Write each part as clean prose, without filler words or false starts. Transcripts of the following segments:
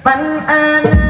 Man ana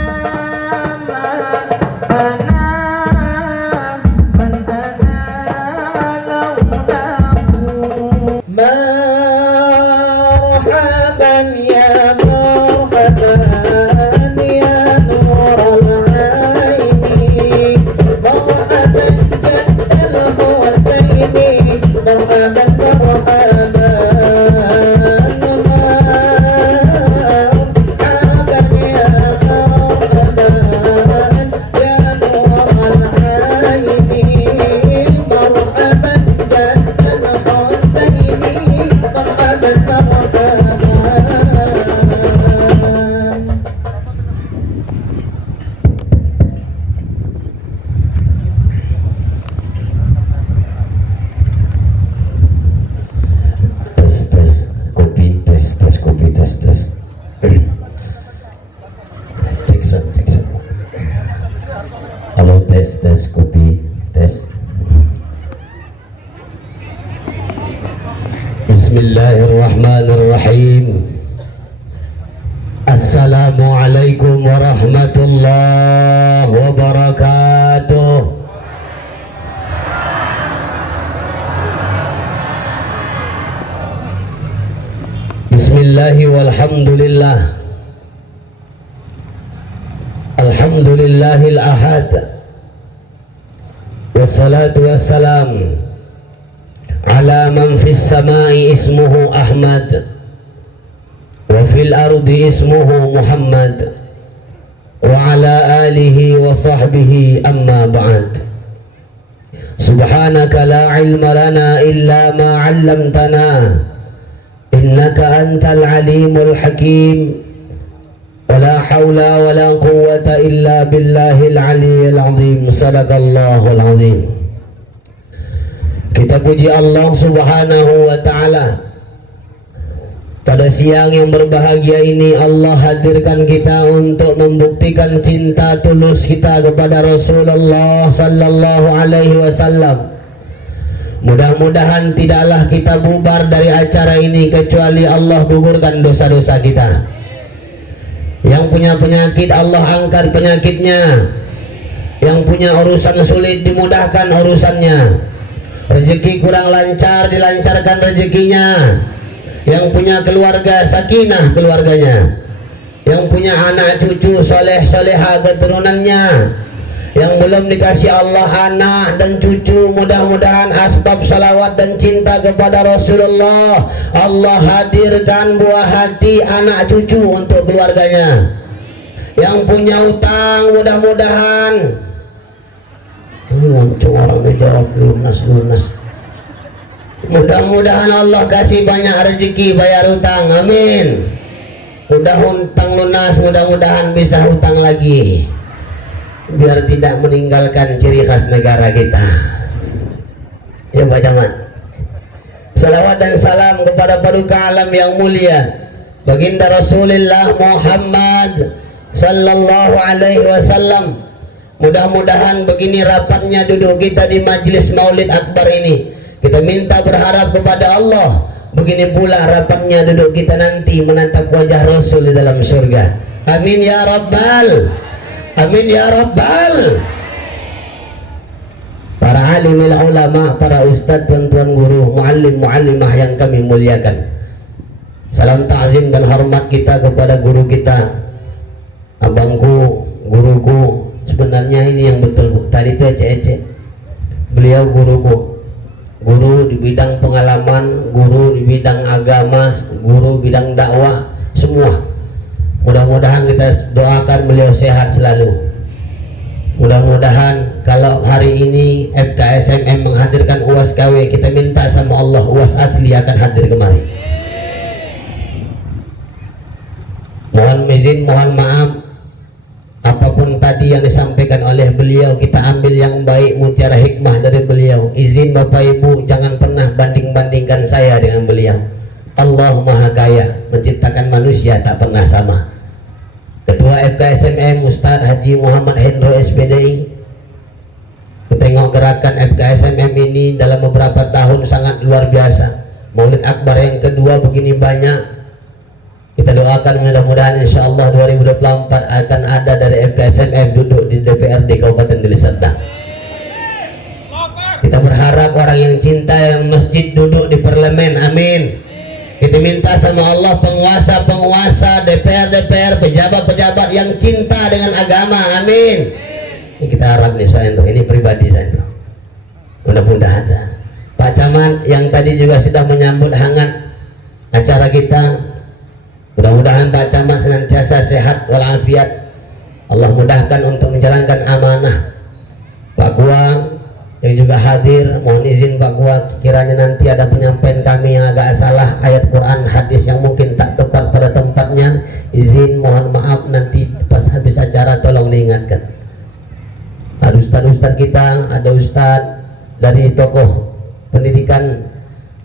tes kopi tes. Bismillahirrahmanirrahim. Assalamualaikum warahmatullahi wabarakatuh. Bismillahi walhamdulillah. Alhamdulillahil ahad. Wassalatu wassalam ala man fis samai ismuhu Ahmad wa fil ardi ismuhu Muhammad wa ala alihi wa sahbihi amma ba'd. Subhanaka la ilma lana illa ma 'allamtana innaka antal alimul hakim. Wala hawla wala quwwata illa billahil aliyyil azim. Sadaqallahul azim. Kita puji Allah subhanahu wa ta'ala. Pada siang yang berbahagia ini Allah hadirkan kita untuk membuktikan cinta tulus kita kepada Rasulullah sallallahu alaihi wasallam. Mudah-mudahan tidaklah kita bubar dari acara ini kecuali Allah gugurkan dosa-dosa kita. Yang punya penyakit Allah angkat penyakitnya. Yang punya urusan sulit dimudahkan urusannya. Rezeki kurang lancar dilancarkan rezekinya. Yang punya keluarga sakinah keluarganya. Yang punya anak cucu soleh soleha keturunannya. Yang belum dikasih Allah anak dan cucu, mudah-mudahan asbab salawat dan cinta kepada Rasulullah Allah hadirkan buah hati anak cucu untuk keluarganya. Yang punya utang mudah-mudahan orang menjawab lunas. Mudah-mudahan Allah kasih banyak rezeki bayar utang, amin. Udah hutang lunas, mudah-mudahan bisa hutang lagi biar tidak meninggalkan ciri khas negara kita. Ya Pak Jamat. Salawat dan salam kepada paduka alam yang mulia baginda Rasulullah Muhammad sallallahu alaihi wasallam. Mudah-mudahan begini rapatnya duduk kita di majelis Maulid Akbar ini. Kita minta berharap kepada Allah begini pula rapatnya duduk kita nanti menatap wajah Rasul di dalam surga. Amin ya rabbal. Amin ya rabbal. Para alimil ulama, para ustadz, tuan-tuan guru, muallim-muallimah yang kami muliakan. Salam ta'zim dan hormat kita kepada guru kita, abangku, guruku. Sebenarnya ini yang betul, tadi itu ece-ece. Beliau guruku, guru di bidang pengalaman, guru di bidang agama, guru bidang dakwah, semua. Mudah-mudahan kita doakan beliau sehat selalu. Mudah-mudahan kalau hari ini FKSMM menghadirkan UAS KW, kita minta sama Allah UAS asli akan hadir kemari. Mohon izin, mohon maaf apapun tadi yang disampaikan oleh beliau, kita ambil yang baik, mutiara hikmah dari beliau. Izin Bapak Ibu, jangan pernah banding-bandingkan saya dengan beliau. Allah Maha Kaya, menciptakan manusia tak pernah sama. Ketua FKSMM Ustadz Haji Muhammad Hendro SPDI. Tengok gerakan FKSMM ini dalam beberapa tahun sangat luar biasa. Maulid Akbar yang kedua begini banyak. Kita doakan mudah-mudahan insya Allah 2024 akan ada dari FKSMF duduk di DPRD Kabupaten Deli Serdang. Kita berharap orang yang cinta yang masjid duduk di parlemen, amin. Kita minta sama Allah penguasa-penguasa, DPR, pejabat-pejabat yang cinta dengan agama, amin. Ini kita harap nih saya ini pribadi saya. Mudah-mudahan ada. Pak Camat yang tadi juga sudah menyambut hangat acara kita. Mudah-mudahan Pak Camat senantiasa sehat walafiat. Allah mudahkan untuk menjalankan amanah. Pak Kuang yang juga hadir, mohon izin Pak Kuang, kiranya nanti ada penyampaian kami yang agak salah ayat Quran hadis yang mungkin tak tepat pada tempatnya, izin mohon maaf, nanti pas habis acara tolong diingatkan. Ada ustaz-ustaz kita, ada ustaz dari tokoh pendidikan,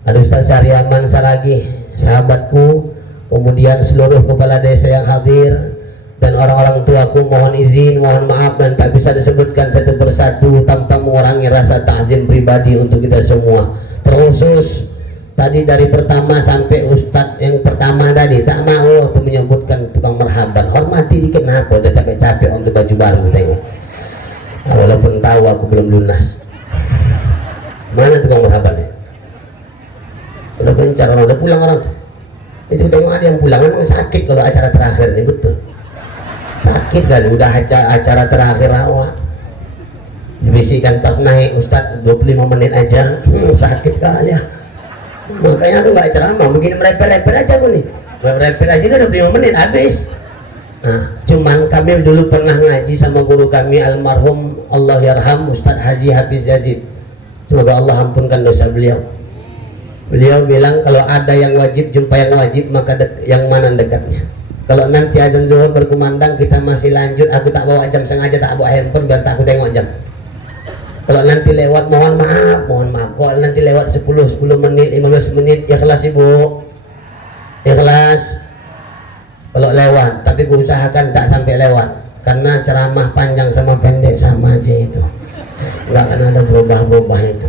ada Ustaz Syahriaman Saragi, sahabatku, kemudian seluruh kepala desa yang hadir dan orang-orang tuaku, mohon izin, mohon maaf dan tak bisa disebutkan satu persatu tanpa mengurangi rasa takzim pribadi untuk kita semua. Terkhusus tadi dari pertama sampai ustadz yang pertama tadi tak mau untuk menyebutkan tukang marhaban. Hormati dikit, kenapa udah capek-capek untuk baju baru tengok. Nah, walaupun tahu aku belum lunas. Mana tukang marhabannya? Udah gencar orang, udah pulang orang tuh. Itu tengok ada yang pulang, memang sakit kalau acara terakhir nih, betul sakit kan, udah acara terakhir awak dibisikan pas naik Ustadz 25 menit aja, sakit kali ya. Makanya aku nggak ceramah, begini merepel-repel aja aku nih, merepel aja udah 25 menit habis. Nah, cuman kami dulu pernah ngaji sama guru kami almarhum Allah yarham Ustadz Haji Hafiz Yazid, semoga Allah ampunkan dosa beliau. Beliau bilang kalau ada yang wajib jumpa yang wajib, maka yang mana dekatnya. Kalau nanti azan zuhur berkumandang kita masih lanjut, aku tak bawa jam sengaja, tak bawa handphone biar tak aku tengok jam. Kalau nanti lewat mohon maaf. Kalau nanti lewat 10 menit, 15 menit, ikhlas ibu, ikhlas. Kalau lewat, tapi ku usahakan tak sampai lewat, karena ceramah panjang sama pendek sama aja itu, nggak akan ada berubah-berubah itu.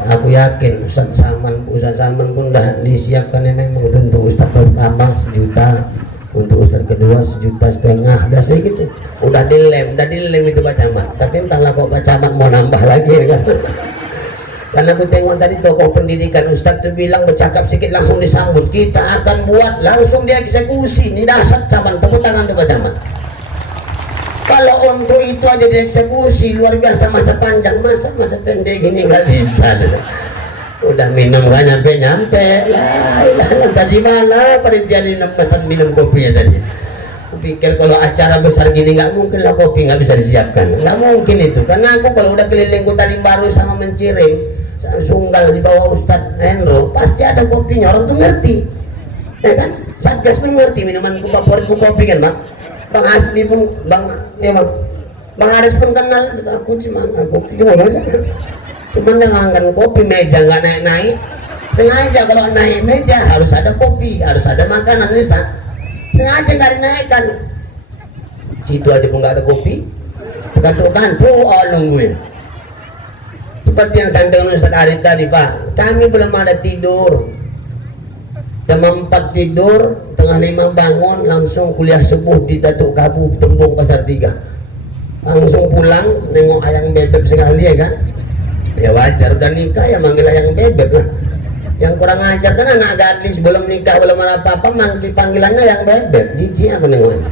Aku yakin Ustaz Saman pun dah disiapkan ya, memang tentu Ustaz pertama 1 juta, untuk Ustaz kedua 1,5 juta, biasanya gitu. Udah dilem itu Pak Camat, tapi entahlah kok Pak Camat mau nambah lagi ya kan. Karena aku tengok tadi tokoh pendidikan Ustaz tuh bilang bercakap sedikit langsung disambut, kita akan buat langsung dia eksekusi. Ini dasar Camat, tepuk tangan tuh Pak Camat. Kalau untuk itu aja dieksekusi luar biasa, masa panjang, masa pendek gini nggak bisa. Udah minum nggak nyampe lah tadi malah panitia pesan minum kopinya tadi. Kupikir kalau acara besar gini nggak mungkin lah kopi nggak bisa disiapkan, nggak mungkin itu, karena aku kalau udah keliling Kota Limbaru sama Mencirim, Sunggal di bawah Ustadz Hendro, pasti ada kopinya, orang tuh ngerti, ya kan? Satgas pun ngerti minuman favoritku kopi kan, Bang. Bang Asmi pun, Bang Aris pun kenal. Aku cuma nggak sih, cuma ngangkat kopi, meja nggak naik sengaja. Kalau naik meja harus ada kopi, harus ada makanan, bisa sengaja nggak dinaikkan. Situ aja pun nggak ada kopi, kantuk-kantuk nungguin. Seperti yang sampaikan Ustaz Arif tadi, Pak, kami belum ada tidur. Jam 4 tidur, tengah 5 bangun, langsung kuliah subuh di Datuk Kabu, Tembung Pasar 3. Langsung pulang, nengok ayang bebek sekali ya kan. Ya wajar, udah nikah ya manggil ayang bebek lah. Yang kurang ajar kan anak gadis belum nikah, belum ada apa-apa, manggil panggilannya ayang bebek. Jijik aku nengoknya.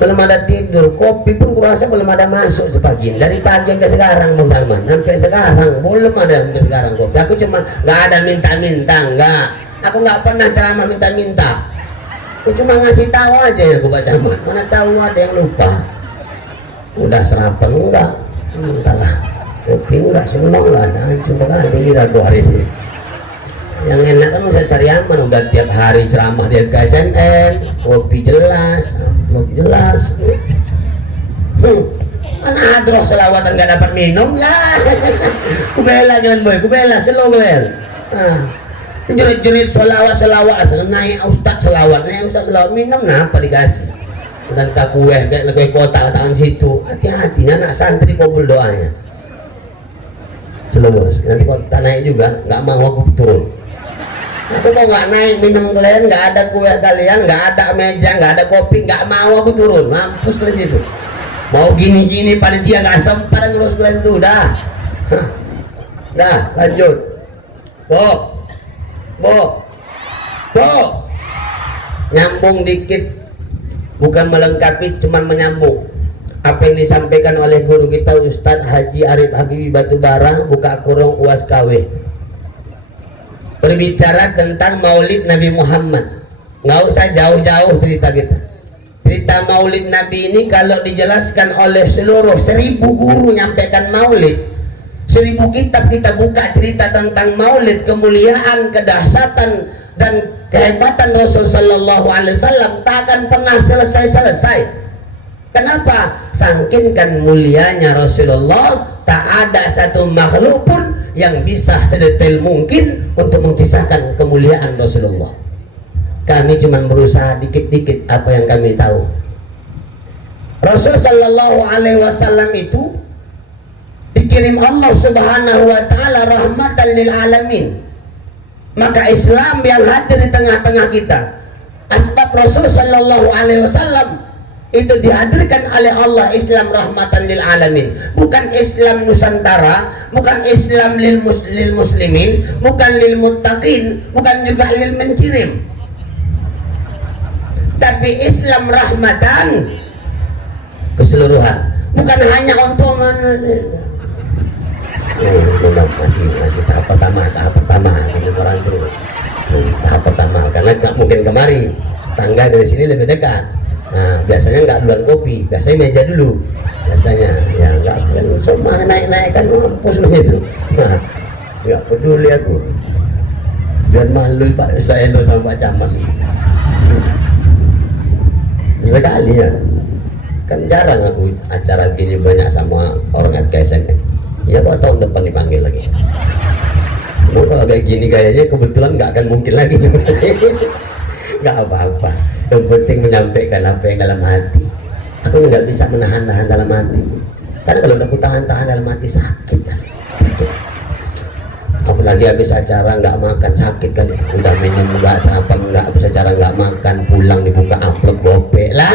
Belum ada tidur, kopi pun kurasa belum ada masuk sepagi. Dari pagi sampai sekarang Bang Salman, sampai sekarang belum ada sampai sekarang kopi. Aku cuma nggak ada minta-minta, nggak. Aku nggak pernah ceramah minta-minta. Aku cuma ngasih tahu aja ya aku baca mah. Mana tahu ada yang lupa. Udah sarapan enggak? Entahlah. Kopi enggak, semua enggak ada. Cuma kali aku hari ini. Yang enak kan Ustaz Syahriaman udah tiap hari ceramah di KSMN, kopi jelas, amplop jelas. Mana adroh selawatan nggak dapat minum lah. Kubela jangan boy, kubela slow bel. Jerit-jerit selawat asal naik Ustaz selawat minum napa dikasih. Dan tak kue kayak kue kotak tangan situ. Hati-hati anak santri kabul doanya. Celebos, nanti kok tak naik juga, nggak mau aku turun. Aku mau nggak naik minum kalian, nggak ada kue kalian, nggak ada meja, nggak ada kopi, nggak mau aku turun, mampus lah situ. Mau gini-gini panitia nggak sempat ngurus kalian tuh, dah. Dah lanjut. Bo, nyambung dikit, bukan melengkapi, cuman menyambung. Apa yang disampaikan oleh guru kita Ustadz Haji Arif Habibie Batubara, buka kurung UAS KW, berbicara tentang maulid Nabi Muhammad. Nggak usah jauh-jauh cerita kita. Cerita maulid Nabi ini kalau dijelaskan oleh seluruh 1000 guru nyampaikan maulid, 1000 kitab kita buka cerita tentang maulid, kemuliaan, kedahsyatan dan kehebatan Rasul Sallallahu Alaihi Wasallam, tak akan pernah selesai. Kenapa? Saking kan mulianya Rasulullah, tak ada satu makhluk pun yang bisa sedetail mungkin untuk mengisahkan kemuliaan Rasulullah. Kami cuma berusaha dikit-dikit apa yang kami tahu. Rasul Sallallahu Alaihi Wasallam itu dikirim Allah Subhanahu Wa Taala rahmatan lil alamin. Maka Islam yang hadir di tengah-tengah kita, asbab Rasul Sallallahu Alaihi Wasallam itu dihadirkan oleh Allah, Islam rahmatan lil alamin, bukan Islam Nusantara, bukan Islam lil muslimin, bukan lil muttaqin, bukan juga lil mencirim, tapi Islam rahmatan keseluruhan, bukan hanya untuk masih tahap pertama ini orang tuh tahap pertama, karena nggak mungkin kemari, tangga dari sini lebih dekat. Nah, biasanya nggak duluan kopi, biasanya meja dulu, biasanya ya nggak semua naik-naikkan mampus itu. Nah, nggak peduli aku, biar malu Pak saya lo sama Pak Camat sekali ya, kan jarang aku acara gini banyak sama orang KSM. Ya Pak, tahun depan dipanggil lagi. Cuma kalau kayak gini gayanya kebetulan nggak akan mungkin lagi. Nggak apa-apa, yang penting menyampaikan apa yang dalam hati. Aku nggak bisa menahan-nahan dalam hati, karena kalau udah aku tahan-tahan dalam hati sakit kan, sakit. Apalagi habis acara nggak makan sakit kan, udah minum nggak, sarapan nggak, habis acara nggak makan, pulang dibuka amplop gope lah.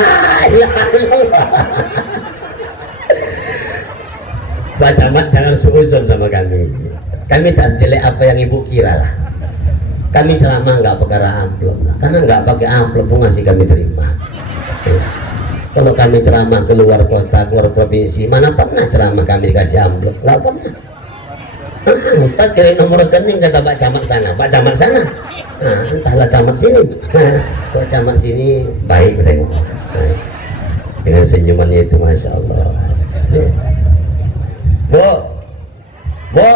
Pak Camat jangan suuzon sama kami tak sejelek apa yang ibu kira lah. Kami ceramah nggak perkara amplop lah, karena nggak pakai amplop pun ngasih kami terima. Kalau kami ceramah keluar kota, keluar provinsi, mana pernah ceramah kami dikasih amplop? Nggak pernah. Ustaz kirim nomor rekening kata Pak Camat sana, Pak Camat sana. Entahlah Camat sini. Pak Camat sini baik mereka. Dengan senyumannya itu, masya Allah. Bu,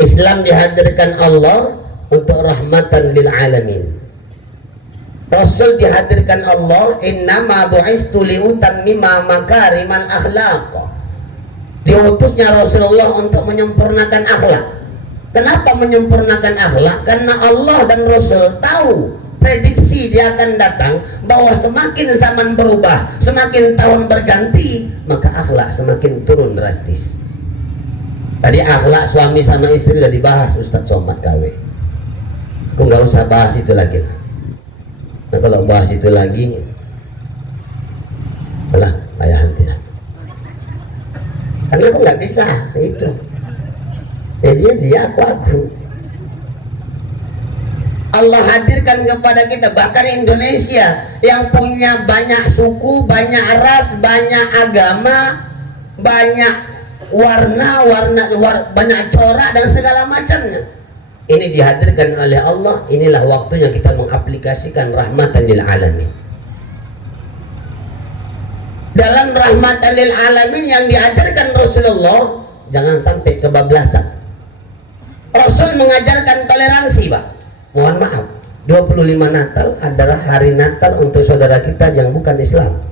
Islam dihadirkan Allah untuk rahmatan lil alamin. Rasul dihadirkan Allah, innama bu'istu liutammima makarimal akhlaq. Diutusnya Rasulullah untuk menyempurnakan akhlak. Kenapa menyempurnakan akhlak? Karena Allah dan Rasul tahu prediksi dia akan datang, bahwa semakin zaman berubah, semakin tahun berganti, maka akhlak semakin turun drastis. Tadi akhlak suami sama istri udah dibahas Ustadz Somad KW. Aku nggak usah bahas itu lagi lah. Nah kalau bahas itu lagi, alah ayah henti lah. Karena aku nggak bisa itu. Ya dia aku. Allah hadirkan kepada kita, bahkan Indonesia yang punya banyak suku, banyak ras, banyak agama, banyak warna, banyak corak dan segala macamnya. Ini dihadirkan oleh Allah. Inilah waktunya kita mengaplikasikan rahmatan lil alamin. Dalam rahmatan lil alamin yang diajarkan Rasulullah, jangan sampai kebablasan. Rasul mengajarkan toleransi, Pak. Mohon maaf, 25 Natal adalah hari Natal untuk saudara kita yang bukan Islam.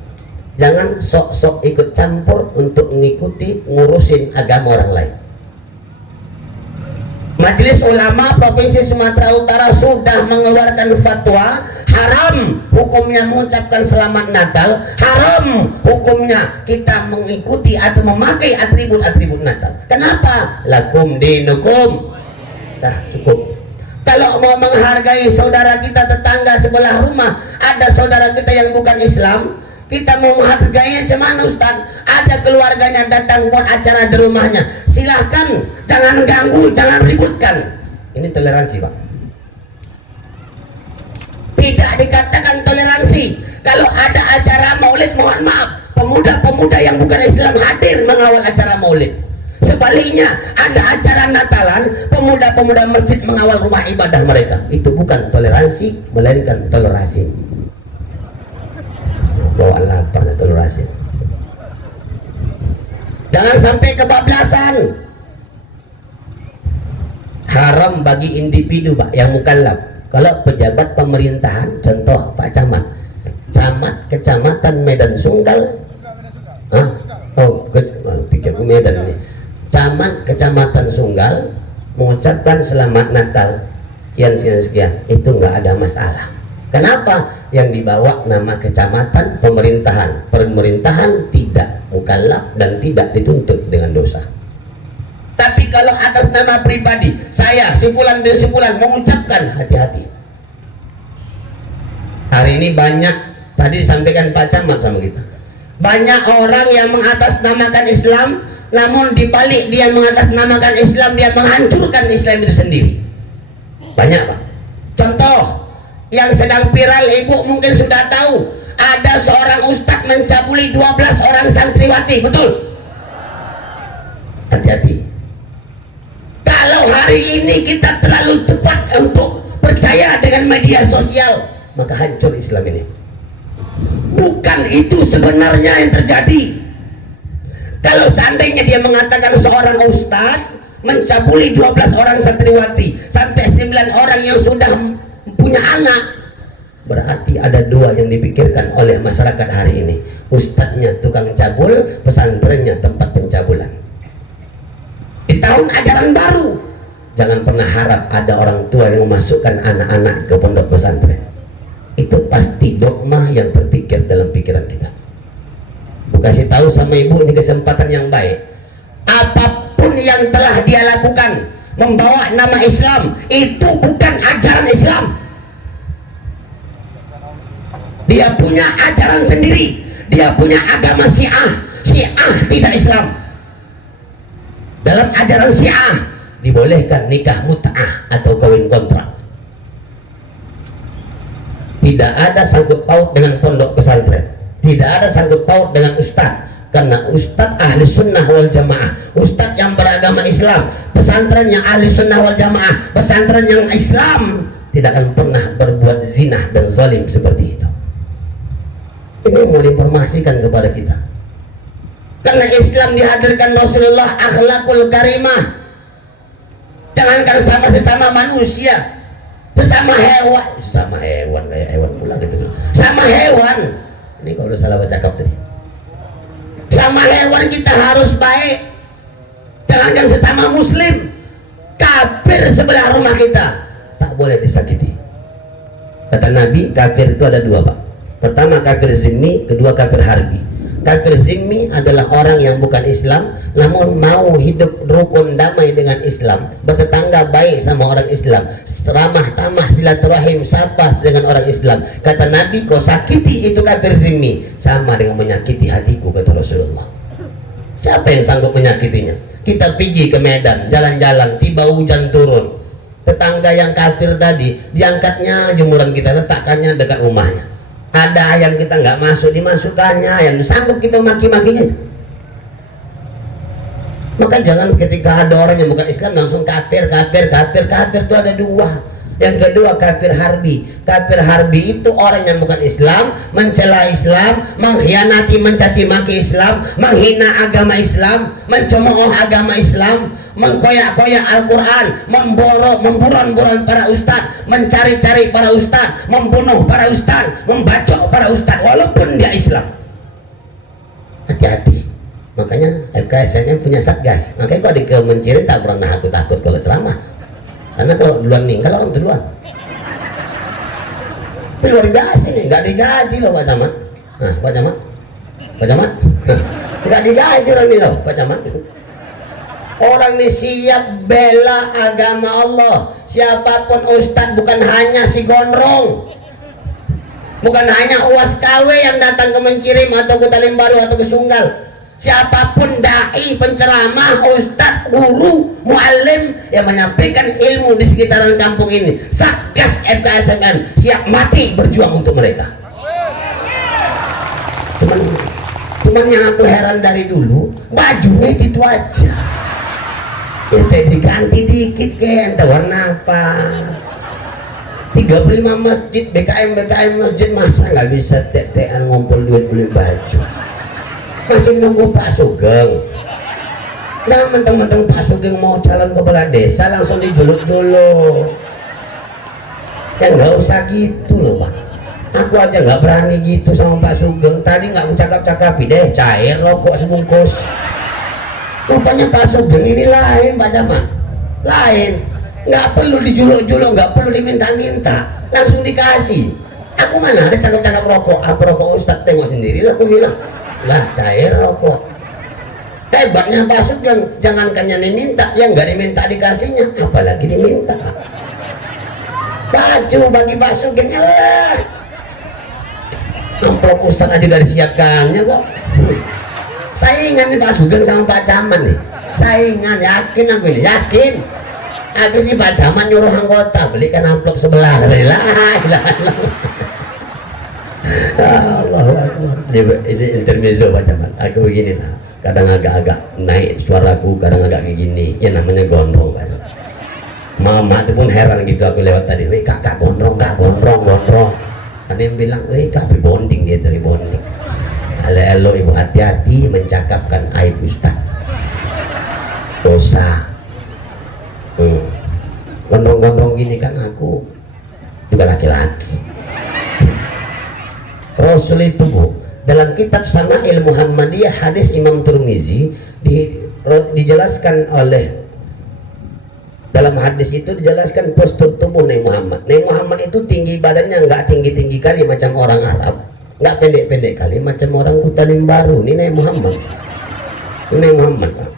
Jangan sok-sok ikut campur untuk mengikuti ngurusin agama orang lain. Majelis Ulama Provinsi Sumatera Utara sudah mengeluarkan fatwa haram hukumnya mengucapkan selamat Natal, haram hukumnya kita mengikuti atau memakai atribut-atribut Natal. Kenapa? Lakum dinukum. Dah cukup. Kalau mau menghargai saudara kita tetangga sebelah rumah, ada saudara kita yang bukan Islam, kita mau menghargainya cuman Ustaz, ada keluarganya datang buat acara di rumahnya, silahkan, jangan ganggu, jangan ributkan. Ini toleransi, Pak. Tidak dikatakan toleransi kalau ada acara maulid, mohon maaf, pemuda-pemuda yang bukan Islam hadir mengawal acara maulid. Sebaliknya, ada acara Natalan, pemuda-pemuda masjid mengawal rumah ibadah mereka. Itu bukan toleransi, melainkan tolerasi. Bawaan lapar, tolerasi. Jangan sampai kebablasan. Haram bagi individu, Pak, yang mukallaf. Kalau pejabat pemerintahan, contoh Pak Camat, Kecamatan Medan Sunggal, pikir Medan ini. Camat Kecamatan Sunggal mengucapkan selamat Natal sekian, itu nggak ada masalah. Kenapa? Yang dibawa nama kecamatan, pemerintahan tidak mukallaf dan tidak dituntut dengan dosa. Tapi kalau atas nama pribadi, saya Sifulan dan Sifulan mengucapkan, hati-hati. Hari ini banyak, tadi disampaikan Pak Camat sama kita, banyak orang yang mengatasnamakan Islam, namun dibalik dia mengatasnamakan Islam, dia menghancurkan Islam itu sendiri. Banyak, Pak. Contoh yang sedang viral, ibu mungkin sudah tahu, ada seorang ustadz mencabuli 12 orang santriwati, betul? Hati-hati. Kalau hari ini kita terlalu cepat untuk percaya dengan media sosial, maka hancur Islam ini. Bukan itu sebenarnya yang terjadi. Kalau seandainya dia mengatakan seorang ustadz mencabuli 12 orang santriwati sampai 9 orang yang sudah punya anak, berarti ada dua yang dipikirkan oleh masyarakat hari ini. Ustadznya tukang cabul, pesantrennya tempat pencabulan. Di tahun ajaran baru, jangan pernah harap ada orang tua yang memasukkan anak-anak ke pondok pesantren. Itu pasti dogma yang terpikir dalam pikiran kita. Kasih tahu sama ibu, ini kesempatan yang baik. Apapun yang telah dia lakukan membawa nama Islam, itu bukan ajaran Islam. Dia punya ajaran sendiri, dia punya agama Syiah. Syiah tidak Islam. Dalam ajaran Syiah dibolehkan nikah mut'ah atau kawin kontrak. Tidak ada sangkut paut dengan pondok pesantren. Tidak ada sangkut paut dengan ustadz, karena ustadz ahli sunnah wal jamaah, ustadz yang beragama Islam, pesantren yang ahli sunnah wal jamaah, pesantren yang Islam tidak akan pernah berbuat zina dan zalim seperti itu. Ini mau diinformasikan kepada kita, karena Islam dihadirkan Rasulullah akhlakul karimah. Jangankan sama sesama manusia, sesama hewan kayak hewan pula gitu, sama hewan. Ini kalau udah salah cakap tadi. Sama hewan kita harus baik. Jangankan sesama muslim, kafir sebelah rumah kita tak boleh disakiti. Kata Nabi, kafir itu ada dua, Pak. Pertama kafir zimmi, kedua kafir harbi. Kafir zimmi adalah orang yang bukan Islam namun mau hidup rukun damai dengan Islam, bertetangga baik sama orang Islam, ramah tamah silaturahim, sapa dengan orang Islam. Kata Nabi, kau sakiti itu kafir zimmi, sama dengan menyakiti hatiku, kata Rasulullah. Siapa yang sanggup menyakitinya? Kita pergi ke Medan, jalan-jalan, tiba hujan turun, tetangga yang kafir tadi diangkatnya jemuran kita, letakkannya dekat rumahnya. Ada ayam kita nggak masuk, dimasukkannya ayam, sanggup kita maki-makinya. Maka jangan ketika ada orang yang bukan Islam langsung kafir itu ada dua. Yang kedua kafir harbi. Kafir harbi itu orang yang bukan Islam, mencela Islam, mengkhianati, mencaci maki Islam, menghina agama Islam, mencemooh agama Islam, mengkoyak-koyak Al-Quran, memburon-buron para ustadz, mencari-cari para ustadz, membunuh para ustadz, membacok para ustadz walaupun dia Islam. Hati-hati. Makanya FKSN-nya punya satgas. Makanya kalau di Kemencirin tak pernah aku takut kalau ceramah, karena kalau duluan meninggal orang duluan. Tapi luar biasa ini, nggak digaji loh Pak Camat. Nah, Pak Camat, nggak digaji orang ini loh Pak Camat. Orang ini siap bela agama Allah. Siapapun ustadz, bukan hanya si gondrong, bukan hanya uas KW yang datang ke Mencirim atau ke Talim Baru atau ke Sunggal. Siapapun dai, penceramah, ustadz, guru, muallim yang menyampaikan ilmu di sekitaran kampung ini, Satgas FKSMM siap mati berjuang untuk mereka. Cuman yang aku heran dari dulu, bajunya itu aja. Itu diganti dikit ke entah warna apa. 35 masjid, BKM masjid, masa nggak bisa tek-tekan ngumpul duit beli baju? Masih nunggu Pak Sugeng. Nah, mentang-mentang Pak Sugeng mau calon kepala desa langsung dijuluk-juluk. Ya nggak usah gitu loh Pak. Aku aja nggak berani gitu sama Pak Sugeng. Tadi nggak aku cakap-cakapi deh, cair rokok sebungkus. Rupanya Pak Sugeng ini lain Pak Camat, lain, nggak perlu dijuluk-juluk, nggak perlu diminta-minta, langsung dikasih. Aku mana ada cakap-cakap rokok, apa rokok Ustadz, tengok sendiri lah, aku bilang lah cair rokok. Hebatnya Pak Sugeng, jangankan yang diminta, yang nggak diminta dikasihnya, apalagi diminta. Baju bagi Pak Sugeng lah, amplop Ustadz aja udah disiapkannya kok. Saingan nih Pak Sugeng sama Pak Caman nih, saingan, yakin aku ini, yakin. Habis ini Pak Caman nyuruh anggota belikan amplop sebelah. Allah Akbar. Ini intermezzo Pak Caman. Aku begini lah, kadang agak-agak naik suaraku, kadang agak kayak gini. Ya namanya gondrong kan. Mama itu pun heran gitu aku lewat tadi. Wih kakak gondrong, kak gondrong. Ada yang bilang, wih kak bonding, dia dari bonding. Elo ibu hati-hati mencakapkan aib ustaz, dosa. Gondrong-gondrong gini kan aku juga laki-laki. Rasul itu Bu, dalam kitab Sama'il Muhammadiyah hadis Imam Tirmizi dijelaskan oleh, dalam hadis itu dijelaskan postur tubuh Nabi Muhammad. Nabi Muhammad itu tinggi badannya nggak tinggi-tinggi kali macam orang Arab, nggak pendek-pendek kali macam orang Talim Baru. Ini Nabi Muhammad, ini Nabi Muhammad Pak.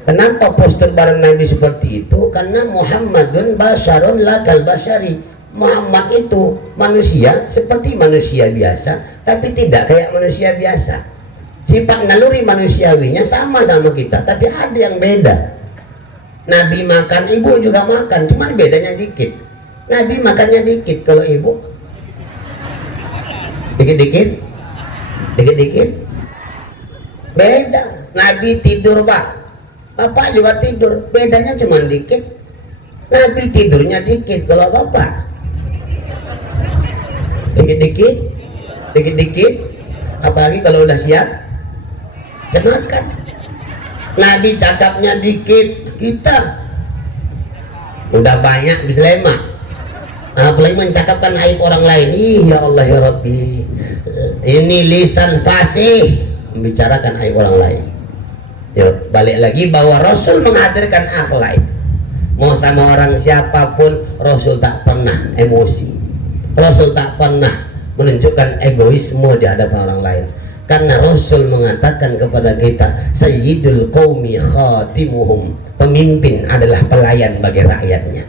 Kenapa postur badan Nabi seperti itu? Karena Muhammadun basyarun lakal basyari. Muhammad itu manusia seperti manusia biasa, tapi tidak kayak manusia biasa. Sifat naluri manusiawinya sama-sama kita, tapi ada yang beda. Nabi makan, ibu juga makan, cuman bedanya dikit. Nabi makannya dikit, kalau ibu dikit-dikit, beda. Nabi tidur Pak, Bapak juga tidur, bedanya cuma dikit. Nabi tidurnya dikit, kalau Bapak dikit-dikit, apalagi kalau udah siap makan. Nabi cakapnya dikit, kita udah banyak bisa lemak, apalagi mencakapkan aib orang lain. Ih ya Allah ya Rabbi, ini lisan fasih membicarakan aib orang lain. Ya, balik lagi bahwa Rasul menghadirkan akhlak itu. Mau sama orang siapapun, Rasul tak pernah emosi, Rasul tak pernah menunjukkan egoisme di hadapan orang lain. Karena Rasul mengatakan kepada kita, Sayyidul Qaumi khatimuhum, pemimpin adalah pelayan bagi rakyatnya.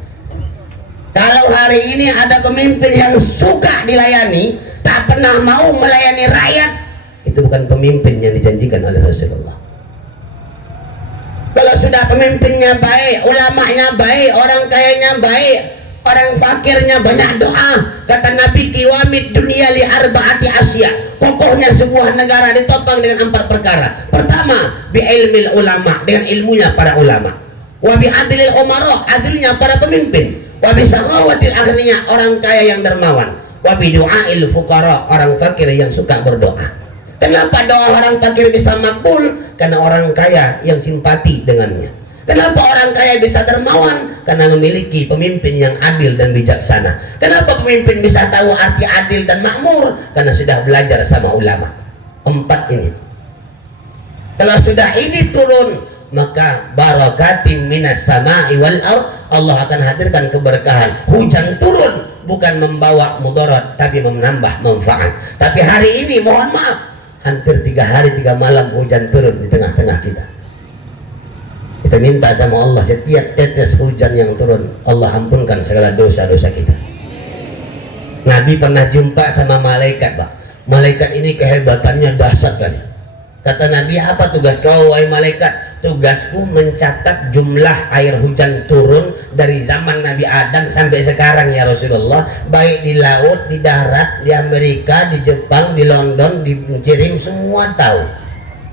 Kalau hari ini ada pemimpin yang suka dilayani, tak pernah mau melayani rakyat, itu bukan pemimpin yang dijanjikan oleh Rasulullah. Kalau sudah pemimpinnya baik, ulamanya baik, orang kayanya baik, orang fakirnya banyak doa, kata Nabi, kiwamid dunia li arbaati asya, kokohnya sebuah negara ditopang dengan 4 perkara. Pertama, bi ilmil ulama, dengan ilmunya para ulama. Wa bi adlil umarah, adilnya para pemimpin. Wa bi sakhawatil aghniya, orang kaya yang dermawan. Wa bi du'ail fuqara, orang fakir yang suka berdoa. Kenapa doa orang fakir bisa makbul? Karena orang kaya yang simpati dengannya. Kenapa orang kaya bisa dermawan? Karena memiliki pemimpin yang adil dan bijaksana. Kenapa pemimpin bisa tahu arti adil dan makmur? Karena sudah belajar sama ulama. 4 ini. Kalau sudah ini turun, maka barakatim minas sama'i wal ard, Allah akan hadirkan keberkahan. Hujan turun bukan membawa mudarat, tapi menambah manfaat. Tapi hari ini mohon maaf, hampir 3 hari 3 malam hujan turun di tengah-tengah kita. Di Kita minta sama Allah setiap tetes hujan yang turun, Allah ampunkan segala dosa-dosa kita. Nabi pernah jumpa sama malaikat, Pak. Malaikat ini kehebatannya dahsyat kali. Kata Nabi, apa tugas kau wahai malaikat? Tugasku mencatat jumlah air hujan turun dari zaman Nabi Adam sampai sekarang ya Rasulullah, baik di laut, di darat, di Amerika, di Jepang, di London, di Cirim, semua tahu.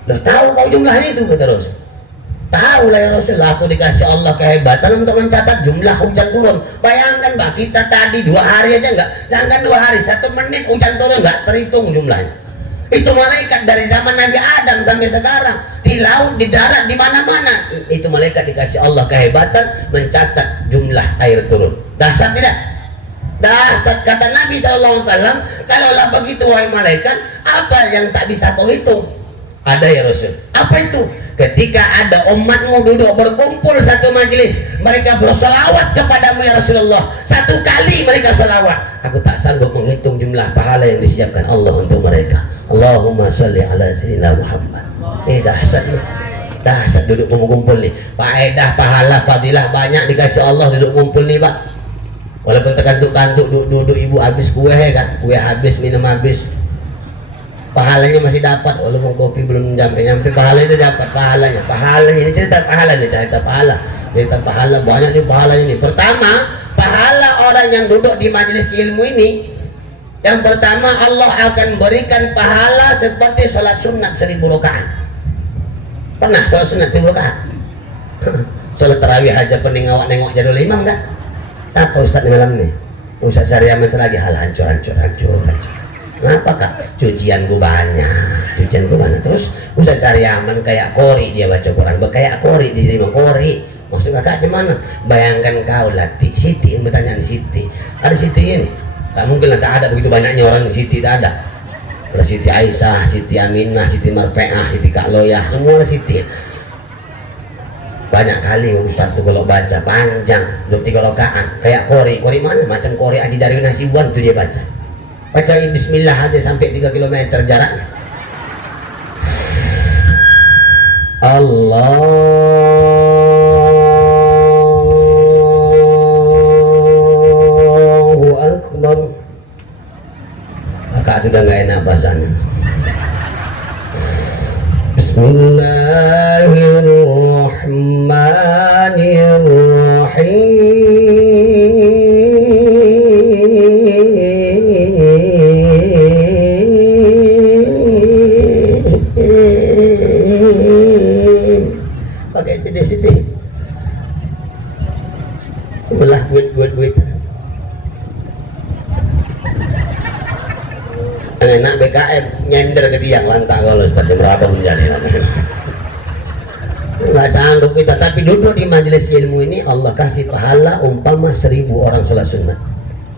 Loh, tahu kau jumlahnya itu, kata Rasul. Tahu lah ya Rasulullah, aku dikasih Allah kehebatan untuk mencatat jumlah hujan turun. Bayangkan Pak, kita tadi 2 hari aja enggak, jangan 2 hari, 1 menit hujan turun enggak terhitung jumlahnya. Itu malaikat dari zaman Nabi Adam sampai sekarang, di laut, di darat, di mana-mana. Itu malaikat dikasih Allah kehebatan mencatat jumlah air turun. Dahsyat tidak? Dahsyat. Kata Nabi SAW, kalaulah begitu wahai malaikat, apa yang tak bisa kau hitung? Ada ya Rasul. Apa itu? Ketika ada umatmu duduk berkumpul satu majelis, mereka berselawat kepadamu ya Rasulullah. 1 kali mereka selawat, aku tak sanggup menghitung jumlah pahala yang disiapkan Allah untuk mereka. Allahumma sholli ala sayyidina Muhammad. Dahsyat nih. Dahsyat duduk kumpul nih. Faedah, pahala, fadilah banyak dikasih Allah duduk kumpul nih Pak. Walaupun terkantuk-kantuk duduk ibu habis kue kan, kue habis, minum habis, pahalanya masih dapat. Walaupun kopi belum nyampe pahalanya dapat. Pahalanya ini cerita pahala nih, cerita pahala banyak nih pahalanya nih. Pertama, pahala orang yang duduk di majelis ilmu ini, yang pertama Allah akan berikan pahala seperti sholat sunat 1000 rakaat. Pernah sholat sunat 1000 rakaat? Sholat tarawih aja pening awak nengok jadwal imam kan? Siapa Ustaz di malam nih? Ustaz Syariaman selagi hal hancur. Kenapa Kak? Cucian gue banyak. Terus Ustaz Syariaman kayak kori dia baca Quran, kayak kori diterima kori. Maksud kakak gimana? Bayangkan kau latih Siti, bertanya di Siti. Ada Siti ini? Tak mungkin lah, tak ada begitu banyaknya orang di Siti, tak ada. Ada Siti Aisyah, Siti Aminah, Siti Marpeah, Siti Kak Loyah, semua Siti. Banyak kali Ustaz tuh kalau baca panjang, 23 rakaat, kayak kori mana? Macam kori Aji Darwin Hasibuan tuh dia baca. Baca bismillah aja sampai 3 km jaraknya. Allahu Akbar. Kakak itu udah gak enak bahasanya. Pakai CD sebelah buat enak BKM nyender ke tiang lantak kalau Ustaz berapa menjadi nggak sanggup kita. Tapi duduk di majelis ilmu ini Allah kasih pahala umpama 1000 orang sholat sunnah.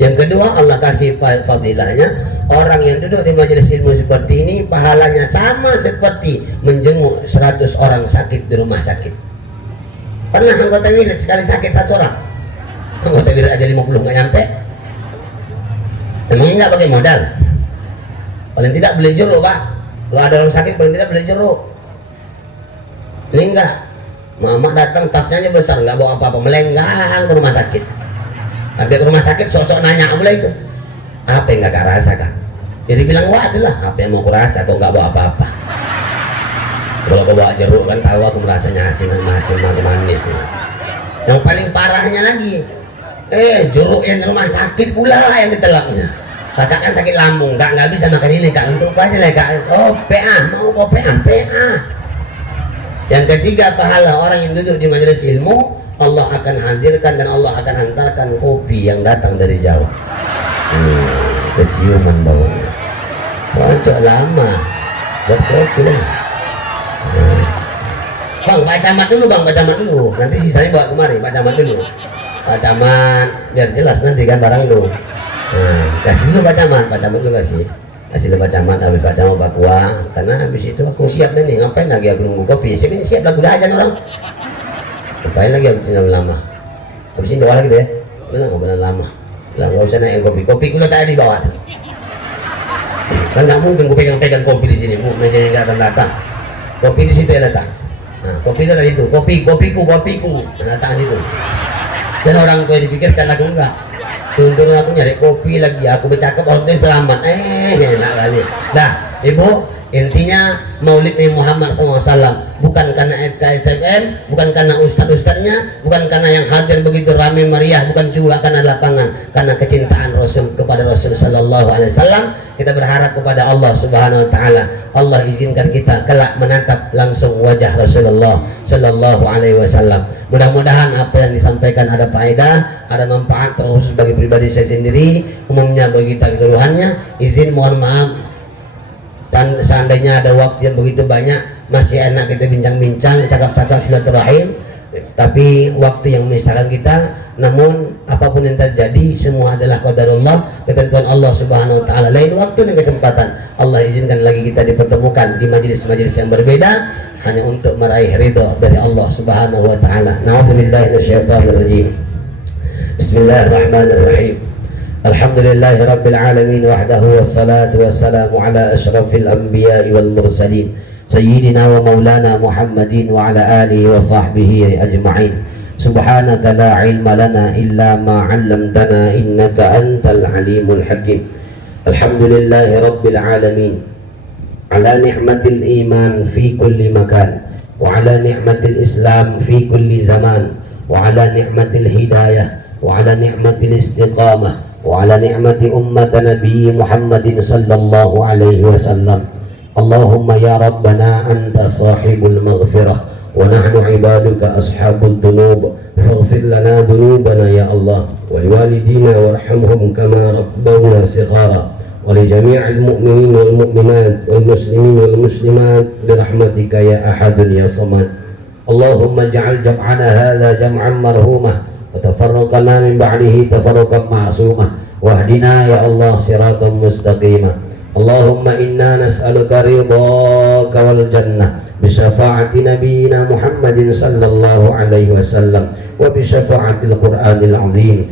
Yang kedua, Allah kasih fadilahnya, orang yang duduk di majelis ilmu seperti ini pahalanya sama seperti menjenguk 100 orang sakit di rumah sakit. Pernah anggota wilayah sekali sakit 1 orang? Anggota wilayah aja 50 nggak nyampe. Emangnya nggak pakai modal? Paling tidak beli jeruk Pak. Kalau ada orang sakit paling tidak beli jeruk. Ini enggak, Mama datang tasnya aja besar, nggak bawa apa-apa, melenggang ke rumah sakit. Sampai ke rumah sakit sosok nanya mulai itu, apa yang nggak rasakan? Jadi bilang, wah itulah apa yang mau kurasa, kok nggak bawa apa-apa. Kalau kau bawa jeruk kan tahu aku merasanya asin manis. Yang paling parahnya lagi, jeruk yang di rumah sakit pula lah yang ditelannya. Kakak kan sakit lambung, nggak bisa makan ini Kak, untuk apa aja lah Kak? Oh PA, mau kok PA. Yang ketiga, pahala orang yang duduk di majelis ilmu, Allah akan hadirkan dan Allah akan hantarkan kopi yang datang dari jauh. Keciuman baunya. Kocok lama buat kopi lah. Bang, Pak Camat dulu Bang, Pak Camat dulu. Nanti sisanya bawa kemari, Pak Camat dulu. Pak Camat, biar jelas nanti kan barang dulu. Kasih dulu Pak Camat dulu kasih dulu Pak Camat, habis Pak Camat bakua. Karena habis itu aku siap nih, ngapain lagi aku nunggu kopi? Siap siap lagu dah ajan orang. Ngapain lagi aku tinggal lama? Habis ini doa lagi deh. Benar lama. Lah nggak usah naik kopi gula tadi di bawah tuh. Kan nggak mungkin gue pegang kopi di sini, mejanya nggak akan datang. Kopi di situ ya datang. Nah, kopi itu dari itu, kopiku. Nah, tangan itu. Dan orang tua dipikirkan aku enggak. Tuntun aku nyari kopi lagi, aku bercakap waktu selamat. Enak kali. Nah, ibu, intinya Maulid Nabi Muhammad SAW bukan karena FKSMM, bukan karena ustadz-ustadznya, bukan karena yang hadir begitu ramai meriah, bukan juga karena lapangan, karena kecintaan Rasul kepada Rasul Sallallahu Alaihi Wasallam. Kita berharap kepada Allah Subhanahu Wa Taala, Allah izinkan kita kelak menatap langsung wajah Rasulullah Sallallahu Alaihi Wasallam. Mudah-mudahan apa yang disampaikan ada faedah, ada manfaat terkhusus bagi pribadi saya sendiri, umumnya bagi kita keseluruhannya. Izin mohon maaf seandainya ada waktu yang begitu banyak, masih enak kita bincang-bincang, cakap-cakap silaturahim, tapi waktu yang memisahkan kita. Namun apapun yang terjadi semua adalah qadarullah, ketentuan Allah Subhanahu Wa Taala. Lain waktu dan kesempatan Allah izinkan lagi kita dipertemukan di majelis-majelis yang berbeda hanya untuk meraih ridha dari Allah Subhanahu Wa Taala. Na'udzubillahi minasyaitonirrajim. Bismillahirrahmanirrahim. Alhamdulillahi Rabbil Alamin wahdahu wassalatu wassalamu ala ashrafil anbiya'i wal mursalin Sayyidina wa maulana Muhammadin wa ala alihi wa sahbihi ajma'in. Subhanaka la ilma lana illa ma 'allamtana innaka antal alimul hakim. Alhamdulillahi Rabbil Alamin ala ni'matil iman fi kulli makan wa ala ni'matil Islam fi kulli zaman wa ala ni'matil hidayah wa ala ni'matil istiqamah wa ala ni'mati ummat Nabi Muhammadin sallallahu alaihi wasallam. Allahumma ya Rabbana anta sahibul maghfirah wa nahnu ibaduka ashabud dunub faghfir lana dunubana ya Allah wa liwalidina warhamhum kama rabbawna sighara wa li jami'il mu'minin wal mu'minat wal muslimin wal muslimat birahmatika ya ahadun ya samad. Allahumma ja'al jam'ana hadha jam'an marhumah wa tafarraqana min ba'dihi tafarraqan ma'sumah wahdina ya Allah siratan mustaqimah. Allahumma inna nas'aluka ridhaka wal jannah bi syafaati nabiyyina Muhammadin sallallahu alaihi wasallam wa bi syafaatil Qur'anil azim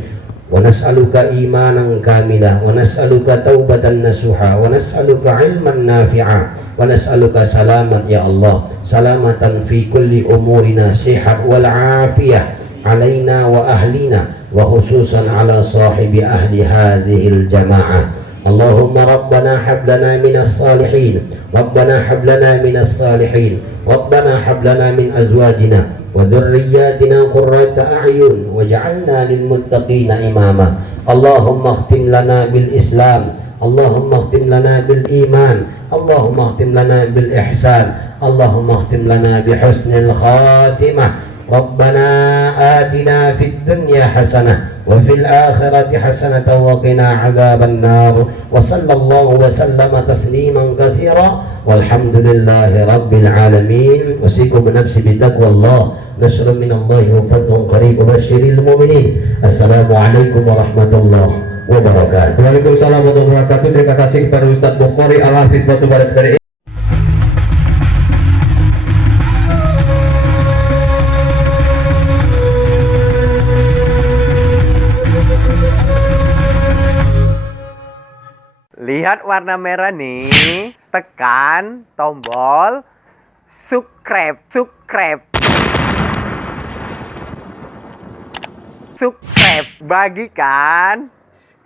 wa nas'aluka imanan kamilah wa nas'aluka taubatan nasuha wa nas'aluka ilman nafi'a wa nas'aluka salaman ya Allah, salamatan fi kulli umurina, sihat wal afiyah alaina wa ahlina wa khususan ala sahibi ahli hadhil jamaah. Allahumma rabbana hablana minas salihin rabbana hablana minas salihin rabbana hablana min azwajina wa dhurriyyatina qurrata a'yun waj'alna lil muttaqina imama. Allahumma khtim lana bil Islam, Allahumma khtim lana bil iman, Allahumma khtim lana bil ihsan, Allahumma khtim lana bi husnil khatimah. Rabbana atina fid dunya hasanah wa fil akhirati hasanah wa qina adzaban nar wa sallallahu wa sallama tasliman katsira walhamdulillahi rabbil alamin. Usikum nafsi bi taqwallah, nasrun minallahi wa fathun qarib wa basyiril mu'minin. Assalamualaikum warahmatullahi wabarakatuh. Waalaikumsalam warahmatullahi wabarakatuh. Terima kasih kepada Ustadz Bukhari Al-Hafiz Batu Baras dari Lihat warna merah nih, tekan tombol subscribe, bagikan,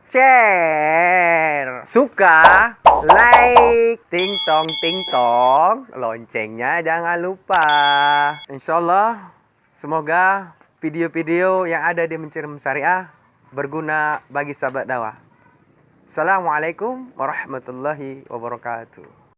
share, suka, like, ting tong, loncengnya jangan lupa. Insyaallah, semoga video-video yang ada di Mencium Syariah berguna bagi sahabat dakwah. Assalamualaikum warahmatullahi wabarakatuh.